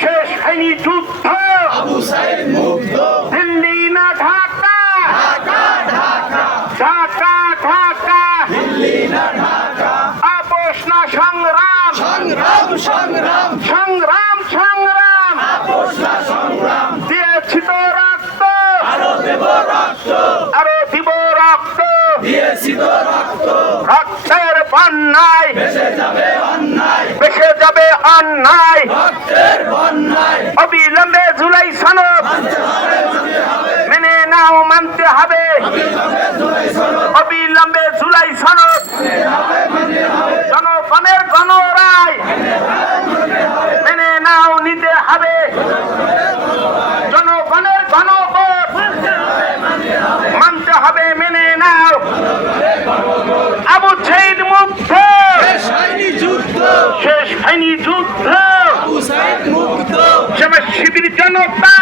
শেষ হয়নি যুদ্ধ, দিল্লি না ঢাকা, ঢাকা ঢাকা, আপোষ না সংগ্রাম, সংগ্রাম সংগ্রাম, দিয়েছি তো রক্ত, আরো দিব রক্ত, রক্তের বন্যায় ভেসে যাবে অন্যায়, অবিলম্বে জুলাই সনদ মেনে নাও, মানতে হবে, অবিলম্বে জুলাই সনদ, জনগণের গণরায় মেনে নাও, নিতে হবে, জনগণের গণভোট মানতে হবে, মেনে নাও। আবু সাঈদ মুক্ত, শেষ হয়নি যুদ্ধ, জামাত শিবির জনতা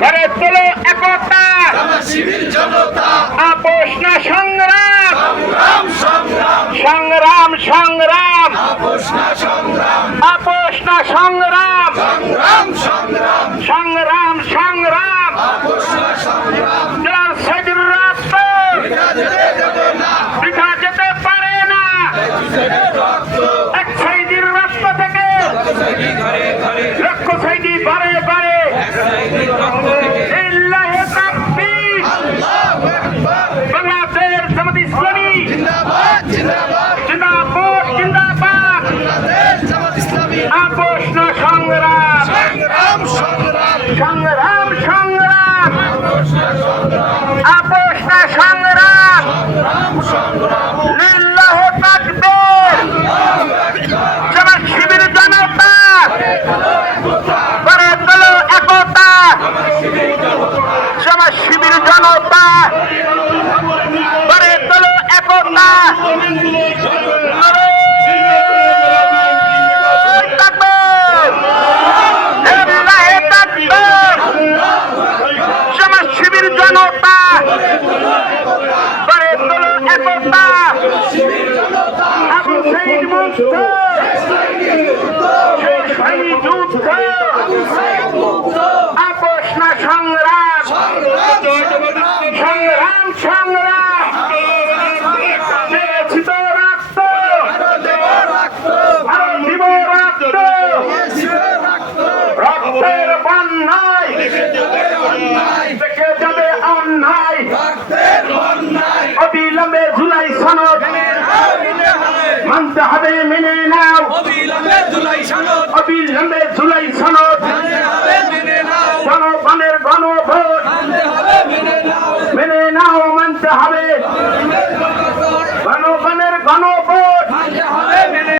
গড়ে তোলো একতা, আপোষ না সংগ্রাম, সংগ্রাম সংগ্রাম, আপোষ না সংগ্রাম, সংগ্রাম সংগ্রাম, সাইদুর রক্ত বৃথা যেতে পারে না, এক সাইদির রক্ত থেকে লক্ষ সাইদি বারে বারে, লিল্লাহি তাকবীর, বাংলাদেশ জামাত ইসলামী জিন্দাবাদ জিন্দাবাদ, আপোষ না সংগ্রাম, সংগ্রাম সংগ্রাম, আপোষ না সংগ্রাম, লিল্লাহি তাকবীর, জামাত শিবির জনতা গড়ে তোলো একতা, জামাত শিবির জনতা গড়ে তোলো একতা, জামাত শিবির জনতা গড়ে তোলো একতা, আবু সাঈদ মুক্ত, শেষ হয়নি যুদ্ধ, আপোষ না সংগ্রাম, সংগ্রাম সংগ্রাম,